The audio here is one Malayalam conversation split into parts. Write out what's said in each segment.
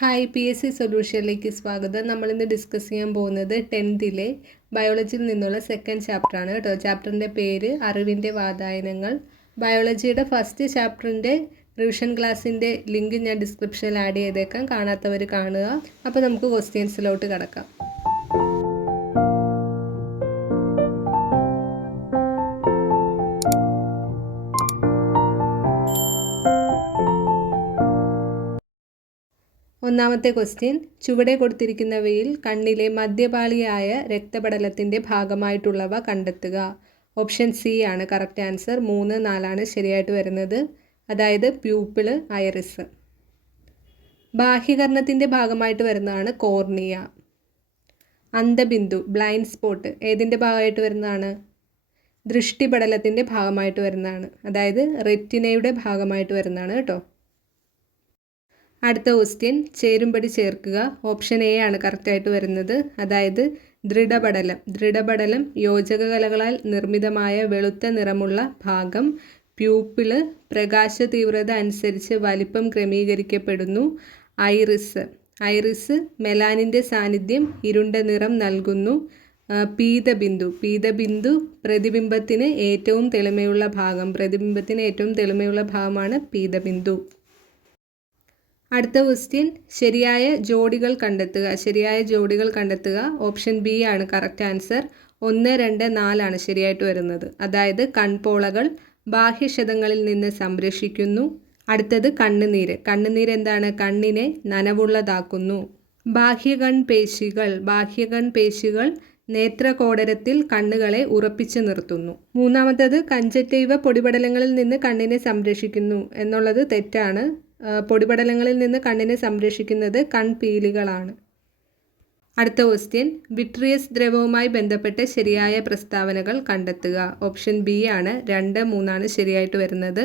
ഹായ് PSC സൊല്യൂഷനിലേക്ക് സ്വാഗതം. നമ്മളിന്ന് ഡിസ്കസ് ചെയ്യാൻ പോകുന്നത് 10th ബയോളജിയിൽ നിന്നുള്ള സെക്കൻഡ് ചാപ്റ്ററാണ് കേട്ടോ. ചാപ്റ്ററിൻ്റെ പേര് അറിവിൻ്റെ വാതായനങ്ങൾ. ബയോളജിയുടെ ഫസ്റ്റ് ചാപ്റ്ററിൻ്റെ റിവിഷൻ ക്ലാസ്സിൻ്റെ ലിങ്ക് ഞാൻ ഡിസ്ക്രിപ്ഷനിൽ ആഡ് ചെയ്തേക്കാം, കാണാത്തവർ കാണുക. അപ്പോൾ നമുക്ക് ക്വസ്റ്റ്യൻസിലോട്ട് കിടക്കാം. ഒന്നാമത്തെ ക്വസ്റ്റ്യൻ, ചുവടെ കൊടുത്തിരിക്കുന്നവയിൽ കണ്ണിലെ മധ്യപാളിയായ രക്തപടലത്തിൻ്റെ ഭാഗമായിട്ടുള്ളവ കണ്ടെത്തുക. ഓപ്ഷൻ സി ആണ് കറക്റ്റ് ആൻസർ. 3, 4 ശരിയായിട്ട് വരുന്നത്. അതായത് പ്യൂപ്പിള്, ഐറിസ്. ബാഹ്യകർണത്തിൻ്റെ ഭാഗമായിട്ട് വരുന്നതാണ് കോർണിയ. അന്ധബിന്ദു, ബ്ലൈൻഡ് സ്പോട്ട് ഏതിൻ്റെ ഭാഗമായിട്ട് വരുന്നതാണ്? ദൃഷ്ടിപടലത്തിൻ്റെ ഭാഗമായിട്ട് വരുന്നതാണ്. അതായത് റെറ്റിനയുടെ ഭാഗമായിട്ട് വരുന്നതാണ് കേട്ടോ. അടുത്ത ക്വസ്റ്റ്യൻ, ചേരുംപടി ചേർക്കുക. ഓപ്ഷൻ എ ആണ് കറക്റ്റായിട്ട് വരുന്നത്. അതായത് ദൃഢപടലം യോജക കലകളാൽ നിർമ്മിതമായ വെളുത്ത നിറമുള്ള ഭാഗം. പ്യൂപ്പിള് പ്രകാശ തീവ്രത അനുസരിച്ച് വലിപ്പം ക്രമീകരിക്കപ്പെടുന്നു. ഐറിസ് മെലാനിൻ്റെ സാന്നിധ്യം ഇരുണ്ട നിറം നൽകുന്നു. പീതബിന്ദു പ്രതിബിംബത്തിന് ഏറ്റവും തെളിമയുള്ള ഭാഗമാണ് പീതബിന്ദു. അടുത്ത ക്വസ്റ്റ്യൻ, ശരിയായ ജോഡികൾ കണ്ടെത്തുക. ഓപ്ഷൻ ബി ആണ് കറക്റ്റ് ആൻസർ. 1, 2, 4 ശരിയായിട്ട് വരുന്നത്. അതായത് കൺപോളകൾ ബാഹ്യക്ഷതങ്ങളിൽ നിന്ന് സംരക്ഷിക്കുന്നു. അടുത്തത് കണ്ണുനീര് എന്താണ്? കണ്ണിനെ നനവുള്ളതാക്കുന്നു. ബാഹ്യകൺപേശികൾ നേത്രകോടരത്തിൽ കണ്ണുകളെ ഉറപ്പിച്ചു നിർത്തുന്നു. മൂന്നാമത്തത് കൺജക്റ്റീവ പൊടിപടലങ്ങളിൽ നിന്ന് കണ്ണിനെ സംരക്ഷിക്കുന്നു എന്നുള്ളത് തെറ്റാണ്. പൊടിപടലങ്ങളിൽ നിന്ന് കണ്ണിനെ സംരക്ഷിക്കുന്നത് കൺപീലികളാണ്. അടുത്ത ക്വസ്റ്റ്യൻ, വിട്രിയസ് ദ്രവവുമായി ബന്ധപ്പെട്ട് ശരിയായ പ്രസ്താവനകൾ കണ്ടെത്തുക. ഓപ്ഷൻ ബി ആണ് 2, 3 ശരിയായിട്ട് വരുന്നത്.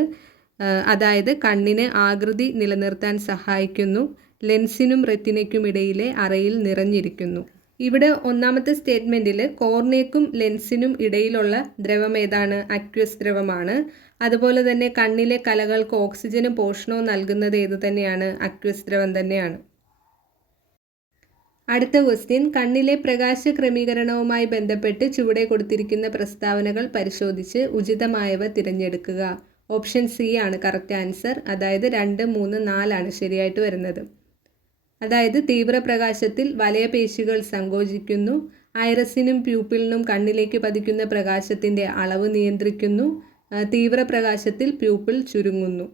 അതായത് കണ്ണിന് ആകൃതി നിലനിർത്താൻ സഹായിക്കുന്നു. ലെൻസിനും റെറ്റിനയ്ക്കും ഇടയിലെ അറയിൽ നിറഞ്ഞിരിക്കുന്നു. ഇവിടെ ഒന്നാമത്തെ സ്റ്റേറ്റ്മെൻറ്റിൽ കോർണിയക്കും ലെൻസിനും ഇടയിലുള്ള ദ്രവം ഏതാണ്? അക്വസ് ദ്രവമാണ്. അതുപോലെ തന്നെ കണ്ണിലെ കലകൾക്ക് ഓക്സിജനും പോഷണവും നൽകുന്നത് ഏത് തന്നെയാണ്? അക്വസ് ദ്രവം തന്നെയാണ്. അടുത്ത ക്വസ്റ്റ്യൻ, കണ്ണിലെ പ്രകാശ ക്രമീകരണവുമായി ബന്ധപ്പെട്ട് ചുവടെ കൊടുത്തിരിക്കുന്ന പ്രസ്താവനകൾ പരിശോധിച്ച് ഉചിതമായവ തിരഞ്ഞെടുക്കുക. ഓപ്ഷൻ സി ആണ് കറക്റ്റ് ആൻസർ. അതായത് 2, 3, 4 ശരിയായിട്ട് വരുന്നത്. അതായത് തീവ്രപ്രകാശത്തിൽ വലയപേശികൾ സങ്കോചിക്കുന്നു. ഐറസിനും പ്യൂപ്പിളിനും കണ്ണിലേക്ക് പതിക്കുന്ന പ്രകാശത്തിൻ്റെ അളവ് നിയന്ത്രിക്കുന്നു. തീവ്രപ്രകാശത്തിൽ പ്യൂപ്പിൾ ചുരുങ്ങുന്നു.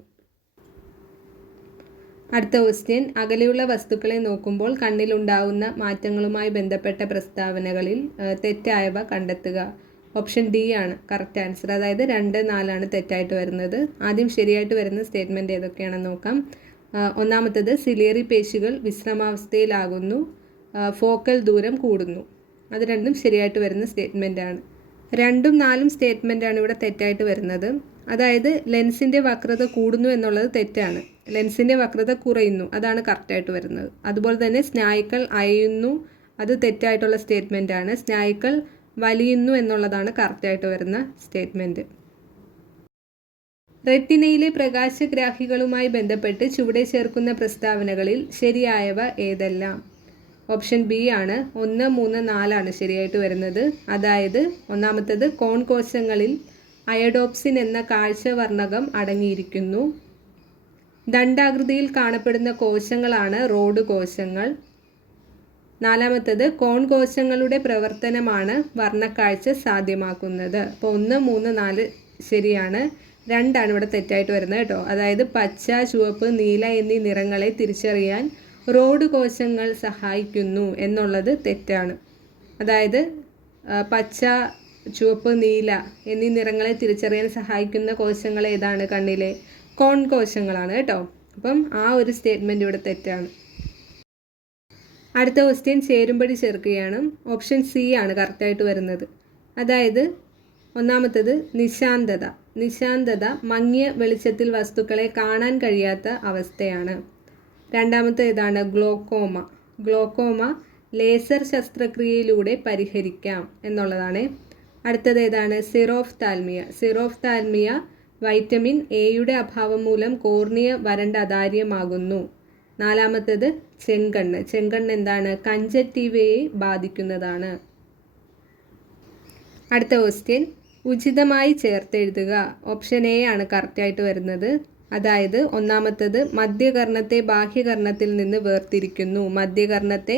അടുത്ത ക്വസ്റ്റ്യൻ, അകലെയുള്ള വസ്തുക്കളെ നോക്കുമ്പോൾ കണ്ണിലുണ്ടാവുന്ന മാറ്റങ്ങളുമായി ബന്ധപ്പെട്ട പ്രസ്താവനകളിൽ തെറ്റായവ കണ്ടെത്തുക. ഓപ്ഷൻ ഡി ആണ് കറക്റ്റ് ആൻസർ. അതായത് 2, 4 തെറ്റായിട്ട് വരുന്നത്. ആദ്യം ശരിയായിട്ട് വരുന്ന സ്റ്റേറ്റ്മെൻറ്റ് ഏതൊക്കെയാണെന്ന് നോക്കാം. ഒന്നാമത്തത് സിലിയറി പേശികൾ വിശ്രമാവസ്ഥയിലാകുന്നു. ഫോക്കൽ ദൂരം കൂടുന്നു. അത് രണ്ടും ശരിയായിട്ട് വരുന്ന സ്റ്റേറ്റ്മെൻറ്റാണ്. 2, 4 സ്റ്റേറ്റ്മെൻറ്റാണ് ഇവിടെ തെറ്റായിട്ട് വരുന്നത്. അതായത് ലെൻസിൻ്റെ വക്രത കൂടുന്നു എന്നുള്ളത് തെറ്റാണ്. ലെൻസിൻ്റെ വക്രത കുറയുന്നു, അതാണ് കറക്റ്റായിട്ട് വരുന്നത്. അതുപോലെ തന്നെ സ്നായുക്കൾ അയയുന്നു, അത് തെറ്റായിട്ടുള്ള സ്റ്റേറ്റ്മെൻറ്റാണ്. സ്നായുക്കൾ വലിയുന്നു എന്നുള്ളതാണ് കറക്റ്റായിട്ട് വരുന്ന സ്റ്റേറ്റ്മെൻറ്റ്. റെറ്റിനയിലെ പ്രകാശഗ്രാഹികളുമായി ബന്ധപ്പെട്ട് ചുവടെ ചേർക്കുന്ന പ്രസ്താവനകളിൽ ശരിയായവ ഏതെല്ലാം? ഓപ്ഷൻ ബി ആണ് 1, 3, 4 ശരിയായിട്ട് വരുന്നത്. അതായത് ഒന്നാമത്തത് കോൺ കോശങ്ങളിൽ അയഡോപ്സിൻ എന്ന കാഴ്ചവർണ്ണകം അടങ്ങിയിരിക്കുന്നു. ദണ്ഡാകൃതിയിൽ കാണപ്പെടുന്ന കോശങ്ങളാണ് റോഡ് കോശങ്ങൾ. നാലാമത്തത് കോൺ കോശങ്ങളുടെ പ്രവർത്തനമാണ് വർണ്ണക്കാഴ്ച സാധ്യമാക്കുന്നത്. അപ്പോൾ 1, 3, 4 ശരിയാണ്. 2 ഇവിടെ തെറ്റായിട്ട് വരുന്നത് കേട്ടോ. അതായത് പച്ച, ചുവപ്പ്, നീല എന്നീ നിറങ്ങളെ തിരിച്ചറിയാൻ റോഡ് കോശങ്ങൾ സഹായിക്കുന്നു എന്നുള്ളത് തെറ്റാണ്. അതായത് പച്ച, ചുവപ്പ്, നീല എന്നീ നിറങ്ങളെ തിരിച്ചറിയാൻ സഹായിക്കുന്ന കോശങ്ങൾ ഏതാണ്? കണ്ണിലെ കോൺ കോശങ്ങളാണ് കേട്ടോ. അപ്പം ആ ഒരു സ്റ്റേറ്റ്മെൻറ്റ് ഇവിടെ തെറ്റാണ്. അടുത്ത ക്വസ്റ്റ്യൻ, ചേരുംപടി ചേർക്കുകയാണ്. ഓപ്ഷൻ സി ആണ് കറക്റ്റായിട്ട് വരുന്നത്. അതായത് ഒന്നാമത്തത് നിശാന്തത മങ്ങിയ വെളിച്ചത്തിൽ വസ്തുക്കളെ കാണാൻ കഴിയാത്ത അവസ്ഥയാണ്. രണ്ടാമത്തെ ഏതാണ്? ഗ്ലോക്കോമ ലേസർ ശസ്ത്രക്രിയയിലൂടെ പരിഹരിക്കാം എന്നുള്ളതാണ്. അടുത്തത് ഏതാണ്? സിറോഫ്താൽമിയ വൈറ്റമിൻ എയുടെ അഭാവം മൂലം കോർണിയ വരണ്ട അതാര്യമാകുന്നു. നാലാമത്തേത് ചെങ്കണ്ണ്. ചെങ്കണ്ണ് എന്താണ്? കഞ്ചക്റ്റീവയെ ബാധിക്കുന്നതാണ്. അടുത്ത ക്വസ്റ്റ്യൻ, ഉചിതമായി ചേർത്തെഴുതുക. ഓപ്ഷൻ എ ആണ് കറക്റ്റായിട്ട് വരുന്നത്. അതായത് ഒന്നാമത്തേത് മധ്യകർണത്തെ ബാഹ്യകർണത്തിൽ നിന്ന് വേർതിരിക്കുന്നു. മധ്യകർണത്തെ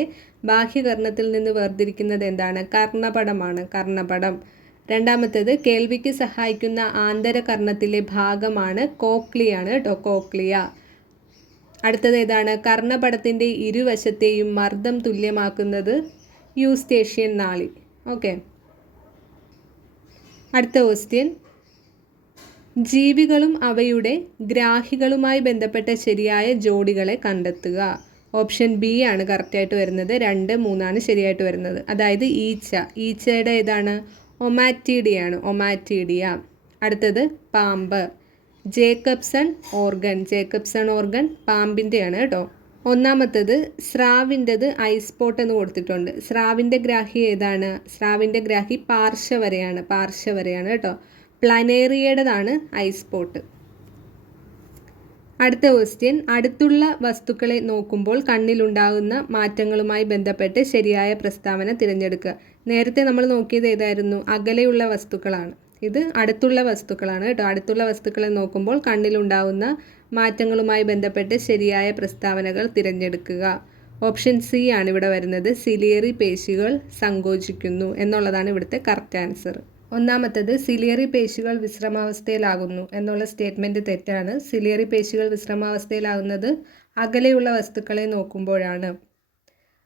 ബാഹ്യകർണത്തിൽ നിന്ന് വേർതിരിക്കുന്നത് എന്താണ്? കർണപടമാണ്, കർണപടം. രണ്ടാമത്തേത് കേൾവിക്ക് സഹായിക്കുന്ന ആന്തരകർണത്തിലെ ഭാഗമാണ് കോക്ലിയാണ് കേട്ടോ, കോക്ലിയ. അടുത്തത് ഏതാണ്? കർണപടത്തിൻ്റെ ഇരുവശത്തെയും മർദ്ദം തുല്യമാക്കുന്നത് യൂസ്റ്റേഷ്യൻ നാളി. ഓക്കെ. അടുത്ത ക്വസ്റ്റ്യൻ, ജീവികളും അവയുടെ ഗ്രാഹികളുമായി ബന്ധപ്പെട്ട ശരിയായ ജോഡികളെ കണ്ടെത്തുക. ഓപ്ഷൻ ബി ആണ് കറക്റ്റായിട്ട് വരുന്നത്. 2, 3 ശരിയായിട്ട് വരുന്നത്. അതായത് ഈച്ച. ഈച്ചയുടെ ഏതാണ്? ഒമാറ്റീഡിയാണ്, ഒമാറ്റീഡിയ. അടുത്തത് പാമ്പ്. Jacobson organ. ജേക്കബ്സൺ ഓർഗൻ പാമ്പിൻ്റെയാണ് കേട്ടോ. ഒന്നാമത്തത് സ്രാവിൻ്റെത് ഐസ്പോട്ട് എന്ന് കൊടുത്തിട്ടുണ്ട്. സ്രാവിൻ്റെ ഗ്രാഹി ഏതാണ്? സ്രാവിൻ്റെ ഗ്രാഹി പാർശ്വവരയാണ്, പാർശ്വവരയാണ് കേട്ടോ. പ്ലനേറിയയുടേതാണ് ഐസ്പോട്ട്. അടുത്ത ക്വസ്റ്റ്യൻ, അടുത്തുള്ള വസ്തുക്കളെ നോക്കുമ്പോൾ കണ്ണിലുണ്ടാകുന്ന മാറ്റങ്ങളുമായി ബന്ധപ്പെട്ട് ശരിയായ പ്രസ്താവന തിരഞ്ഞെടുക്കുക. നേരത്തെ നമ്മൾ നോക്കിയത് ഏതായിരുന്നു? അകലെയുള്ള വസ്തുക്കളാണ്. ഇത് അടുത്തുള്ള വസ്തുക്കളാണ് കേട്ടോ. അടുത്തുള്ള വസ്തുക്കളെ നോക്കുമ്പോൾ കണ്ണിലുണ്ടാകുന്ന മാറ്റങ്ങളുമായി ബന്ധപ്പെട്ട് ശരിയായ പ്രസ്താവനകൾ തിരഞ്ഞെടുക്കുക. ഓപ്ഷൻ സി ആണ് ഇവിടെ വരുന്നത്. സിലിയറി പേശികൾ സങ്കോചിക്കുന്നു എന്നുള്ളതാണ് ഇവിടുത്തെ കറക്റ്റ് ആൻസർ. ഒന്നാമത്തത് സിലിയറി പേശികൾ വിശ്രമാവസ്ഥയിലാകുന്നു എന്നുള്ള സ്റ്റേറ്റ്മെൻറ്റ് തെറ്റാണ്. സിലിയറി പേശികൾ വിശ്രമാവസ്ഥയിലാകുന്നത് അകലെയുള്ള വസ്തുക്കളെ നോക്കുമ്പോഴാണ്.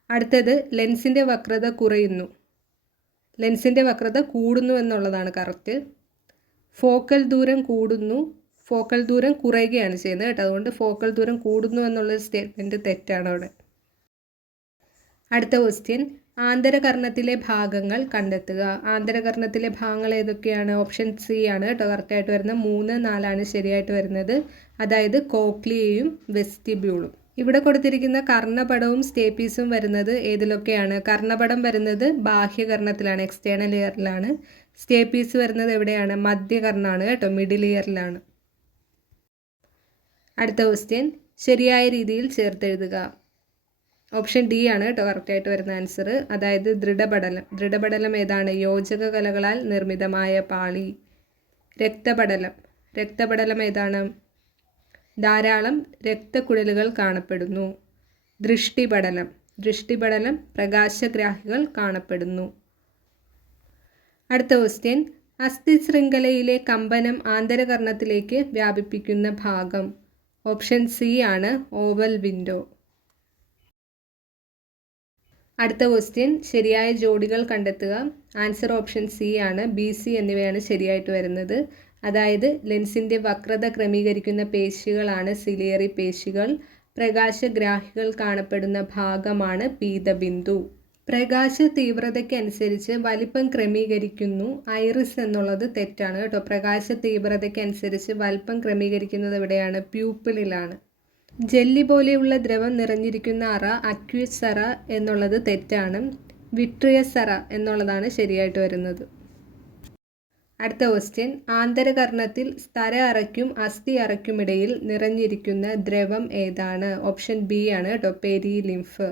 അടുത്തത് ലെൻസിൻ്റെ വക്രത കുറയുന്നു. ലെൻസിൻ്റെ വക്രത കൂടുന്നു എന്നുള്ളതാണ് കറക്റ്റ്. ഫോക്കൽ ദൂരം കൂടുന്നു, ഫോക്കൽ ദൂരം കുറയുകയാണ് ചെയ്യുന്നത് കേട്ടോ. അതുകൊണ്ട് ഫോക്കൽ ദൂരം കൂടുന്നു എന്നുള്ളൊരു സ്റ്റേറ്റ്മെൻറ്റ് തെറ്റാണ് അവിടെ. അടുത്ത ക്വസ്റ്റ്യൻ, ആന്തരകർണത്തിലെ ഭാഗങ്ങൾ കണ്ടെത്തുക. ആന്തരകർണത്തിലെ ഭാഗങ്ങൾ ഏതൊക്കെയാണ്? ഓപ്ഷൻ സി ആണ് കേട്ടോ കറക്റ്റായിട്ട് വരുന്നത്. 3, 4 ശരിയായിട്ട് വരുന്നത്. അതായത് കോക്ലിയയും വെസ്റ്റിബ്യൂളും. ഇവിടെ കൊടുത്തിരിക്കുന്ന കർണപടവും സ്റ്റേപ്പീസും വരുന്നത് ഏതിലൊക്കെയാണ്? കർണപടം വരുന്നത് ബാഹ്യകർണത്തിലാണ്, എക്സ്റ്റേണൽ ഇയറിലാണ്. സ്റ്റേപ്പീസ് വരുന്നത് എവിടെയാണ്? മധ്യകർണമാണ് കേട്ടോ, മിഡിൽ ഇയറിലാണ്. അടുത്ത ക്വസ്റ്റ്യൻ, ശരിയായ രീതിയിൽ ചേർത്തെഴുതുക. ഓപ്ഷൻ ഡി ആണ് കേട്ടോ കറക്റ്റായിട്ട് വരുന്ന ആൻസർ. അതായത് ദൃഢപടലം. ദൃഢപടലം ഏതാണ്? യോജക കലകളാൽ നിർമ്മിതമായ പാളി. രക്തപടലം. രക്തപടലം ഏതാണ്? ധാരാളം രക്തക്കുഴലുകൾ കാണപ്പെടുന്നു. ദൃഷ്ടിപടലം. ദൃഷ്ടിപടലം പ്രകാശഗ്രാഹികൾ കാണപ്പെടുന്നു. അടുത്ത ക്വസ്റ്റ്യൻ, അസ്ഥിശൃംഖലയിലെ കമ്പനം ആന്തരകർണത്തിലേക്ക് വ്യാപിപ്പിക്കുന്ന ഭാഗം. ഓപ്ഷൻ സി ആണ് ഓവൽ വിൻഡോ. അടുത്ത ക്വസ്റ്റ്യൻ, ശരിയായ ജോഡികൾ കണ്ടെത്തുക. ആൻസർ ഓപ്ഷൻ സി ആണ്. ബി, സി എന്നിവയാണ് ശരിയായിട്ട് വരുന്നത്. അതായത് ലെൻസിൻ്റെ വക്രത ക്രമീകരിക്കുന്ന പേശികളാണ് സിലിയറി പേശികൾ. പ്രകാശഗ്രാഹികൾ കാണപ്പെടുന്ന ഭാഗമാണ് പീതബിന്ദു. പ്രകാശ തീവ്രതയ്ക്കനുസരിച്ച് വലിപ്പം ക്രമീകരിക്കുന്നു ഐറിസ് എന്നുള്ളത് തെറ്റാണ് കേട്ടോ. പ്രകാശ തീവ്രതയ്ക്കനുസരിച്ച് വലിപ്പം ക്രമീകരിക്കുന്നത് എവിടെയാണ്? പ്യൂപ്പിളിലാണ്. ജെല്ലി പോലെയുള്ള ദ്രവം നിറഞ്ഞിരിക്കുന്ന അറ അക്യൂസ് അറ എന്നുള്ളത് തെറ്റാണ്. വിട്രിയസ് അറ എന്നുള്ളതാണ് ശരിയായിട്ട് വരുന്നത്. അടുത്ത ക്വസ്റ്റ്യൻ, ആന്തരകർണത്തിൽ സ്തര അറയ്ക്കും അസ്ഥി അറയ്ക്കുമിടയിൽ നിറഞ്ഞിരിക്കുന്ന ദ്രവം ഏതാണ്? ഓപ്ഷൻ ബി ആണ് കേട്ടോ, പെരിലിംഫ്.